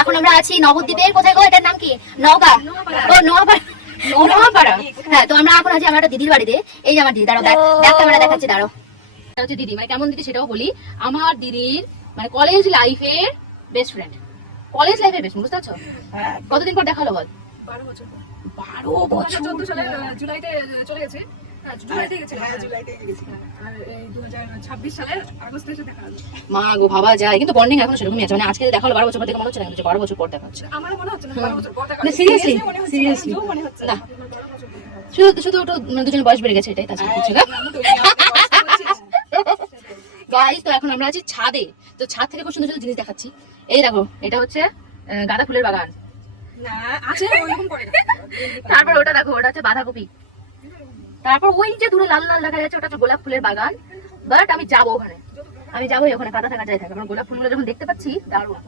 এখন আমরা আছি নবদ্বীপের কোথায় গো, এটার নাম কি? নওগাঁ। ও নোয়াপাড়া। হ্যাঁ, তো আমরা এখন আছি আমার একটা দিদির বাড়িতে। এই যে আমার দিদি, দাঁড়াও ব্যাক ক্যামেরা দেখাচ্ছি, দাঁড়াও। এটা হচ্ছে দিদি, মানে কেমন দিদি সেটাও বলি। আমার দিদির মানে কলেজ লাইফের বেস্ট ফ্রেন্ড, কলেজ লাইফের বেস্ট, বুঝতে পারছো? কতদিন পর দেখালো বল? 12 বছর। 12 বছর। 14 সালে জুলাইতে চলে গেছে। জুলাইতে গেছে। আর এই 2026 সালের আগস্টে এসে দেখা হলো। মা গো, ভাবা যায়, কিন্তু বন্ডিং এখনো সেরকমই আছে। মানে আজকে দেখালো 12 বছর পর, দেখে মনে হচ্ছে না যে 12 বছর পর দেখা হচ্ছে। আমারও মনে হচ্ছে না 12 বছর পর দেখা না, হচ্ছে। সিরিয়াসলি মনে হচ্ছে সিরিয়াসলি না, মনে হচ্ছে না, না 12 বছর পর দেখা হচ্ছে। শুধু শুধু একটু মানে দুজনের বয়স বেড়ে গেছে, এটাই, তাছাড়া কিছু না। গাইস, তো এখন আমরা আছি ছাদে। তো ছাদ থেকে খুব সুন্দর সুন্দর জিনিস দেখাচ্ছি। এই দেখো, এটা হচ্ছে গাঁদা ফুলের বাগান। না, আছে ওরকম করে। তারপর ওটা দেখো, ওটা হচ্ছে বাঁধাকপি। তারপর ওই যে দূরে লাল লাল দেখা যাচ্ছে, ওটা হচ্ছে গোলাপ ফুলের বাগান। বাট আমি যাবো ওখানে, আমি যাবোই ওখানে, কাদা থাকা যায় থাকে। কারণ গোলাপ ফুলগুলো যখন দেখতে পাচ্ছি, দারুণ।